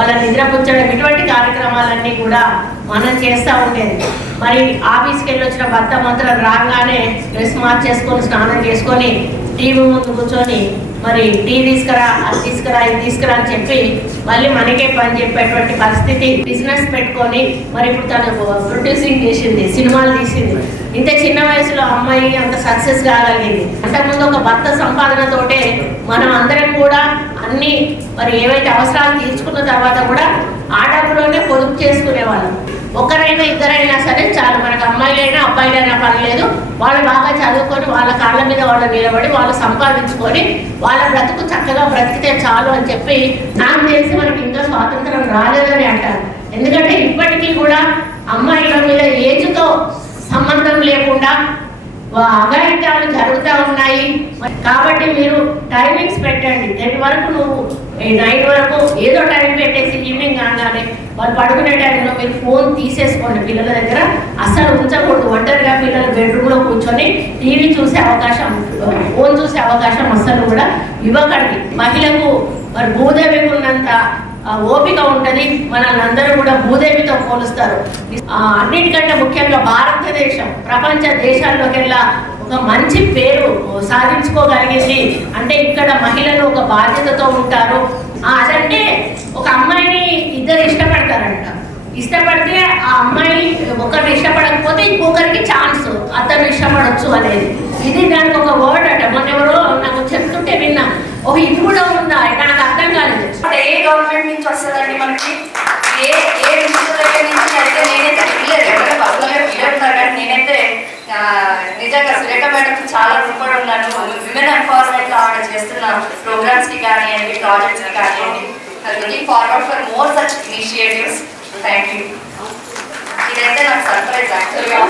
వాళ్ళ నిద్రపుచ్చడం ఇటువంటి కార్యక్రమాలన్నీ కూడా మనం చేస్తూ ఉండేది. మరి ఆఫీస్కి వెళ్ళి వచ్చిన భర్త మాత్రం రాగానే డ్రెస్ మార్చేసుకొని స్నానం చేసుకొని టీవీ ముందు కూర్చొని మరి టీ తీసుకురా, అది తీసుకురా, ఇది తీసుకురా అని చెప్పి మళ్ళీ మనకే పని చెప్పేటువంటి పరిస్థితి. బిజినెస్ పెట్టుకొని మరి ఇప్పుడు తను ప్రొడ్యూసింగ్ చేసింది, సినిమాలు తీసింది. ఇంత చిన్న వయసులో అమ్మాయి అంత సక్సెస్ కాగలిగింది. అంతకుముందు ఒక భర్త సంపాదనతోటే మనం అందరం కూడా అన్ని మరి ఏవైతే అవసరాలు తీర్చుకున్న తర్వాత కూడా ఆ డబ్బులోనే పొదుపు చేసుకునేవాళ్ళం. ఒకరైనా ఇద్దరైనా సరే చాలు, మనకు అమ్మాయిలైనా అబ్బాయిలైనా పర్లేదు, వాళ్ళు బాగా చదువుకొని వాళ్ళ కాళ్ళ మీద వాళ్ళు నిలబడి వాళ్ళు సంపాదించుకొని వాళ్ళ బ్రతుకు చక్కగా బ్రతికితే చాలు అని చెప్పి నాకు తెలిసి మనకి ఇంకా స్వాతంత్రం రాలేదని అంటారు. ఎందుకంటే ఇప్పటికీ కూడా అమ్మాయిల మీద ఏజ్తో సంబంధం లేకుండా అఘాయిత్యాలు జరుగుతూ ఉన్నాయి. కాబట్టి మీరు టైమింగ్స్ పెట్టండి. 10 వరకు నువ్వు 9 వరకు ఏదో టైం పెట్టేసి ఈవినింగ్ కాగానే వాళ్ళు పడుకునే టైంలో మీరు ఫోన్ తీసేసుకోండి. పిల్లల దగ్గర అస్సలు ఉంచకూడదు. ఒంటరిగా పిల్లలు బెడ్రూమ్లో కూర్చొని టీవీ చూసే అవకాశం, ఫోన్ చూసే అవకాశం అస్సలు కూడా ఇవ్వకండి. మహిళకు మరి భూదేవికి ఉన్నంత ఓపిక ఉంటుంది. మనల్ని అందరూ కూడా భూదేవితో పోలుస్తారు. అన్నిటికంటే ముఖ్యంగా భారతదేశం ప్రపంచ దేశాల్లోకెల్లా ఒక మంచి పేరు సాధించుకోగలిగింది అంటే ఇక్కడ మహిళలు ఒక బాధ్యతతో ఉంటారు. అదంటే ఒక అమ్మాయిని ఇద్దరు ఇష్టపడతారంట. ఇష్టపడితే ఆ అమ్మాయి ఒకరిని ఇష్టపడకపోతే ఇంకొకరికి ఛాన్స్ అతను ఇష్టపడవచ్చు అనేది. ఇది దానికి ఒక వర్డ్ అట. మొన్నెవరో నాకు చెప్తుంటే విన్నా, ఓ ఇది కూడా ఉందా, నాకు అర్థం కాలేదు. ఏ గవర్నమెంట్ నుంచి వస్తుందండి మనకి, ఏ మినిస్టర్ దగ్గర నుంచి అయితే నేనైతే పిల్లలు పర్సనల్గా పిల్లలు ఉన్నారు కానీ నేనైతే నిజంగా సురేఖ మేడంకి చాలా రుణపడి ఉన్నాను. విమెన్ ఎంపవర్మెంట్లో ఆవిడ చేస్తున్న ప్రోగ్రామ్స్కి కానివ్వండి, ప్రాజెక్ట్స్కి కానివ్వండి. Looking forward for more such initiatives. Thank you. ఇదైతే నాకు సర్ప్రైజ్ యాక్చువల్గా.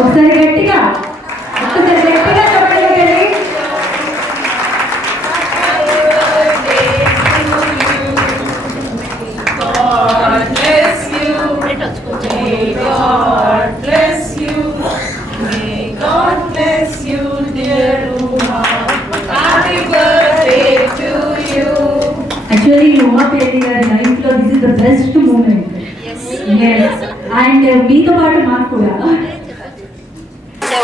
ఒకసారి గట్టిగా Actually, Uma Peli gaరి life lo this is the best moment. Yes. And మీతో పాటు మాకు కూడా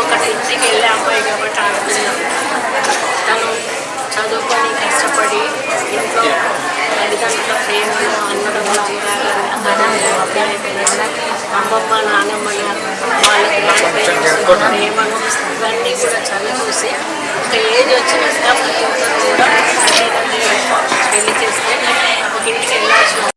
ఒకటి ఇంటికి వెళ్ళే అమ్మాయి కాబట్టి ఆడుతున్నాం. తను చదువుకొని కష్టపడి ఇంట్లో తల్లిదండ్రుల ప్రేమను అన్నదమ్ముల అమ్మమ్మ నాన్నమ్మల వాళ్ళకి ప్రేమను ఇవన్నీ కూడా చదివిసి ఒక ఏజ్ వచ్చినాక ప్రతి ఒక్కరు కూడా పెళ్లి చేస్తే ఒక ఇంటికి వెళ్ళాల్సిన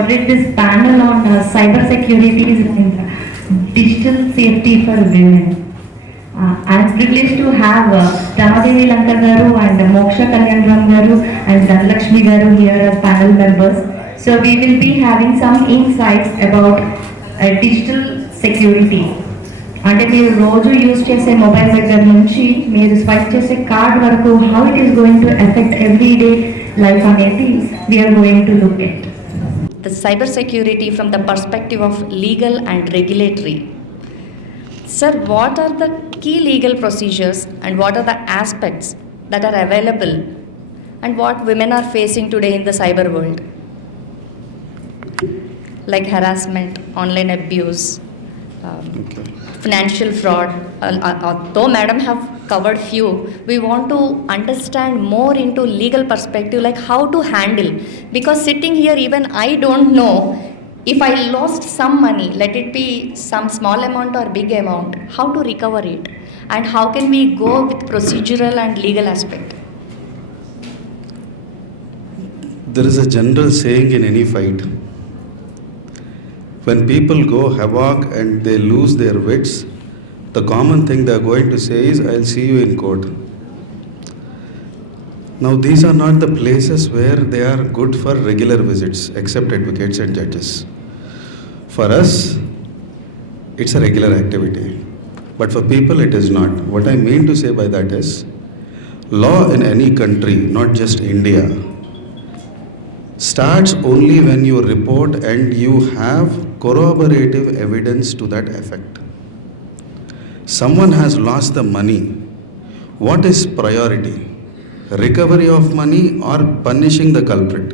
moderate this panel on cyber security and digital safety for women. I'm privileged to have Ramadevi Lankar Garu and Moksha Kalyanram Garu and Dhanlakshmi Garu here as panel members. So we will be having some insights about digital security. అంటే మీరు రోజు use చేసే mobile దగ్గర నుంచి మీరు swipe చేసే card వరకు how it is going to affect everyday life అనేది we are going to look at. The cyber security from the perspective of legal and regulatory. Sir, what are the key legal procedures and what are the aspects that are available and what women are facing today in the cyber world? Like harassment, online abuse, financial fraud. Though madam have covered few, we want to understand more into legal perspective, like how to handle, because sitting here even I don't know if I lost some money, let it be some small amount or big amount, how to recover it and how can we go with procedural and legal aspect. There is a general saying in any fight, when people go havoc and they lose their wits, the common thing they are going to say is, I'll see you in court. Now these are not the places where they are good for regular visits, except advocates and judges. For us, it's a regular activity. But for people it is not. What I mean to say by that is, law in any country, not just India, starts only when you report and you have corroborative evidence to that effect. Someone has lost the money. What is priority? Recovery of money or punishing the culprit?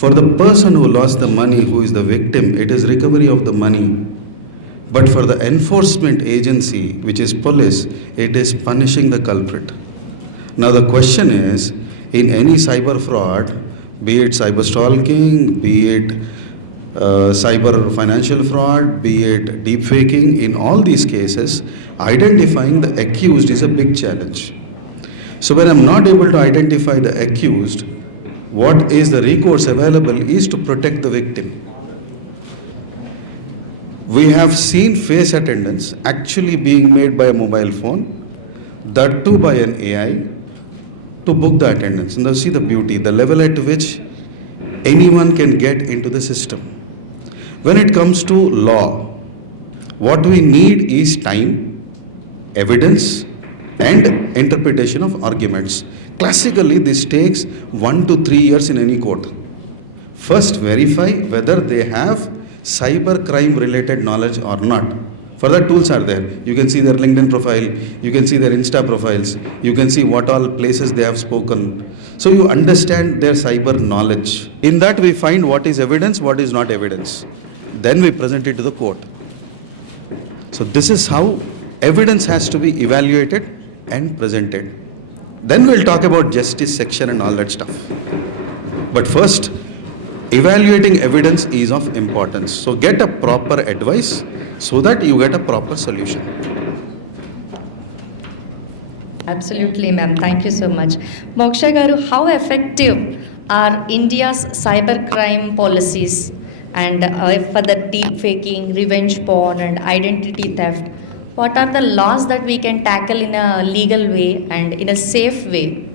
For the person who lost the money, who is the victim, it is recovery of the money. But for the enforcement agency, which is police, it is punishing the culprit. Now the question is, in any cyber fraud, be it cyber stalking, be it cyber financial fraud, be it deep faking, in all these cases, identifying the accused is a big challenge. So when I'm not able to identify the accused, what is the recourse available is to protect the victim. We have seen face attendance actually being made by a mobile phone, that too by an AI, to book the attendance. And now see the beauty, the level at which anyone can get into the system. When it comes to law, what we need is time, evidence, and interpretation of arguments. Classically, this takes 1 to 3 years in any court. First, verify whether they have cyber crime related knowledge or not. For that, tools are there. You can see their LinkedIn profile, you can see their Insta profiles, you can see what all places they have spoken. So you understand their cyber knowledge. In that, we find what is evidence, what is not evidence. Then we present it to the court. So this is how evidence has to be evaluated and presented. Then we'll talk about justice section and all that stuff. But first, evaluating evidence is of importance. So get a proper advice so that you get a proper solution. Absolutely, ma'am. Thank you so much. Moksha Garu, how effective are India's cybercrime policies and for the deep faking, revenge porn and identity theft? What are the laws that we can tackle in a legal way and in a safe way?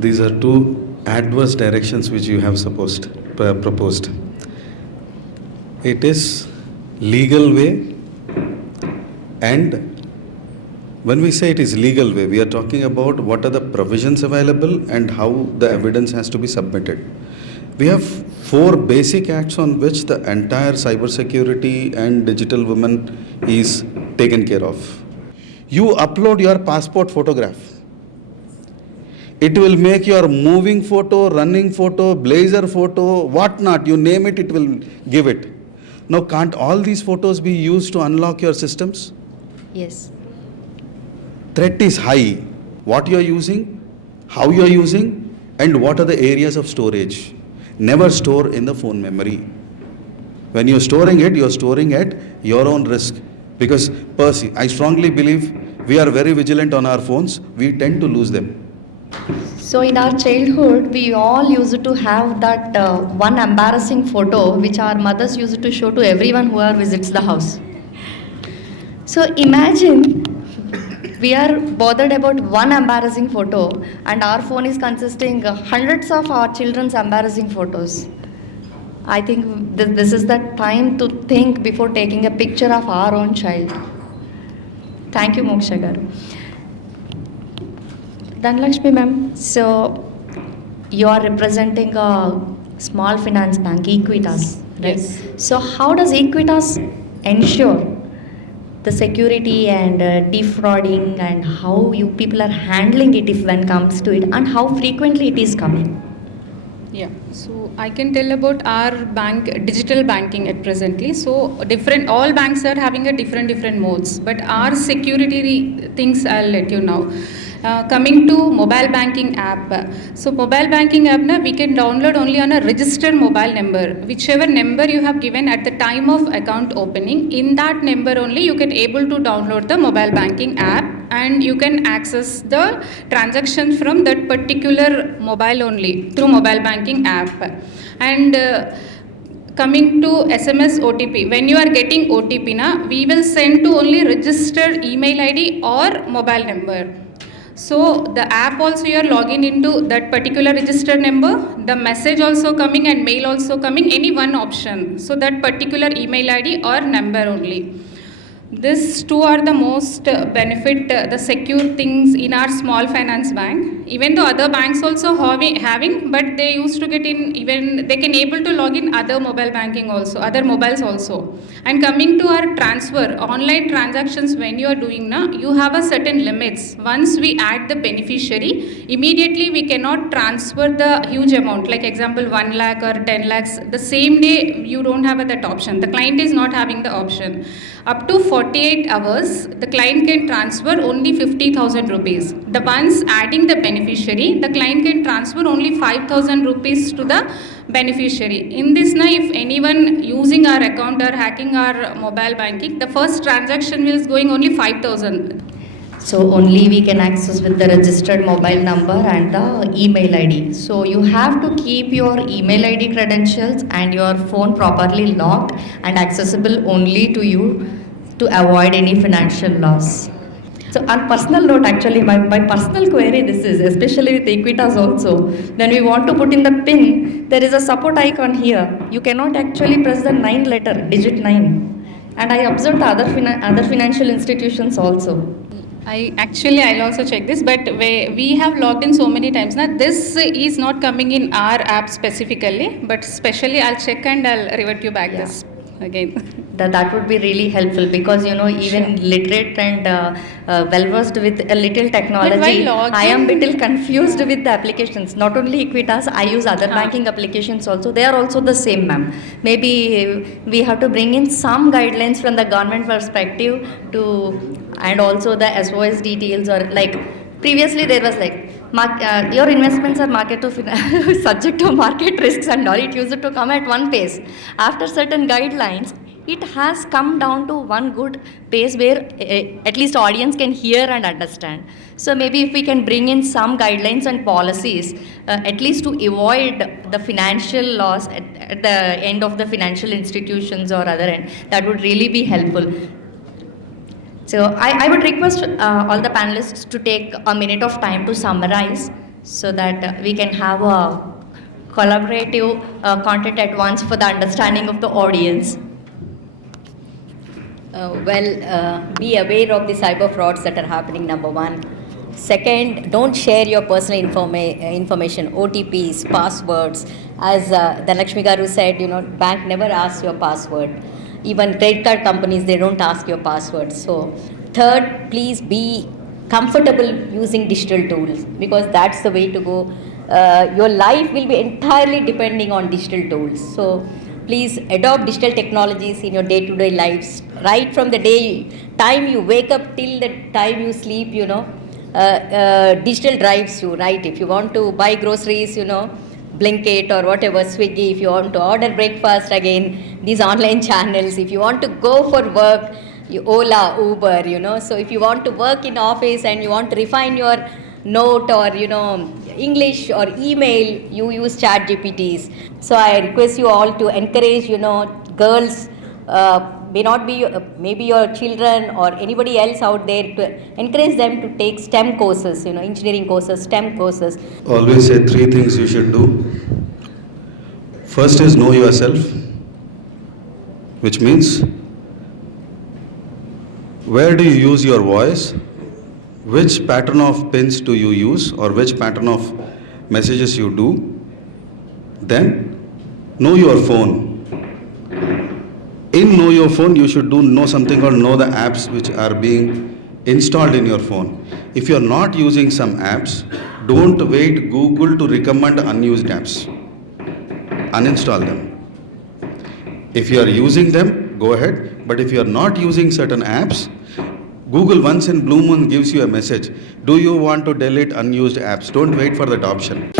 These are two adverse directions which you have proposed. It is legal way, and when we say it is legal way, we are talking about what are the provisions available and how the evidence has to be submitted. We have 4 basic acts on which the entire cybersecurity and digital women is taken care of. You upload your passport photograph. It will make your moving photo, running photo, blazer photo, whatnot, you name it, it will give it. Now, can't all these photos be used to unlock your systems? Yes. Threat is high. What you are using, how you are using, and what are the areas of storage. Never store in the phone memory. When you are storing it, you are storing at your own risk. Because Percy, I strongly believe we are very vigilant on our phones, we tend to lose them. So in our childhood, we all used to have that one embarrassing photo which our mothers used to show to everyone who visits the house. So imagine we are bothered about one embarrassing photo and our phone is consisting hundreds of our children's embarrassing photos. I think this is the time to think before taking a picture of our own child. Thank you, Moksha garu. Dhanlakshmi ma'am, so you are representing a small finance bank, Equitas, right? Yes. So how does Equitas ensure the security and defrauding, and how you people are handling it if when comes to it, and how frequently it is coming? Yeah, so I can tell about our bank, digital banking at presently. So different, all banks are having a different modes, but our security things I'll let you know. Coming to mobile banking app. So mobile banking app na we can download only on a registered mobile number. Whichever number you have given at the time of account opening, in that number only you can able to download the mobile banking app, and you can access the transactions from that particular mobile only through mobile banking app. And coming to SMS OTP, when you are getting OTP na, we will send to only registered email ID or mobile number. So the app also you are logging into that particular registered number, the message also coming and mail also coming, any one option. So that particular email ID or number only. These two are the most benefit, the secure things in our small finance bank. Even though other banks also having, but they used to get in, even they can able to log in other mobile banking also, other mobiles also. And coming to our transfer, online transactions when you are doing now, you have a certain limits. Once we add the beneficiary, immediately we cannot transfer the huge amount, like example 1 lakh or 10 lakhs, the same day you don't have that option. The client is not having the option. Up to 48 hours, the client can transfer only 50,000 rupees. The once adding the beneficiary, the client can transfer only 5,000 rupees to the beneficiary. In this, now, if anyone using our account or hacking our mobile banking, the first transaction is going only 5,000. So only we can access with the registered mobile number and the email ID. So you have to keep your email ID credentials and your phone properly locked and accessible only to you to avoid any financial loss. So on personal note, actually my personal query this is, especially with Equitas also, when we want to put in the PIN, there is a support icon here. You cannot actually press the 9 letter, digit 9. And I observed the other financial institutions also. I'll also check this, but we have logged in so many times now. This is not coming in our app specifically, but specially I'll check and I'll revert you back this again. That would be really helpful, because even literate and well versed with a little technology, I am little confused with the applications. Not only Equitas, I use other banking applications also. They are also the same, ma'am. Maybe we have to bring in some guidelines from the government perspective and also the SOS details, or like previously there was like your investments are subject to market risks and all. It used to come at one pace. After certain guidelines, it has come down to one good pace where at least audience can hear and understand. So maybe if we can bring in some guidelines and policies, at least to avoid the financial loss at the end of the financial institutions or other end, that would really be helpful. So I would request all the panelists to take a minute of time to summarize, so that we can have a collaborative content at once for the understanding of the audience. Be aware of the cyber frauds that are happening, number one. Second, don't share your personal information, OTPs, passwords. As Dhanlakshmi garu said, bank never asks your password. Even credit card companies, they don't ask your password. So third, please be comfortable using digital tools, because that's the way to go. Your life will be entirely depending on digital tools. So please adopt digital technologies in your day-to-day lives, right from the time you wake up till the time you sleep. Digital drives you, right? If you want to buy groceries, Blinkit or whatever, Swiggy, if you want to order breakfast, again, these online channels. If you want to go for work, Ola, Uber, So if you want to work in office and you want to refine your note or English or email, you use chat GPTs. So I request you all to encourage girls, may not be maybe your children or anybody else out there, to encourage them to take STEM courses, engineering courses, STEM courses. Always say 3 things you should do. First is know yourself, which means where do you use your voice, which pattern of pins do you use, or which pattern of messages you do. Then know your phone. In know your phone, you should know something or know the apps which are being installed in your phone. If you are not using some apps, don't wait Google to recommend unused apps. Uninstall them. If you are using them, go ahead. But if you are not using certain apps, Google once in blue moon gives you a message. Do you want to delete unused apps? Don't wait for that option.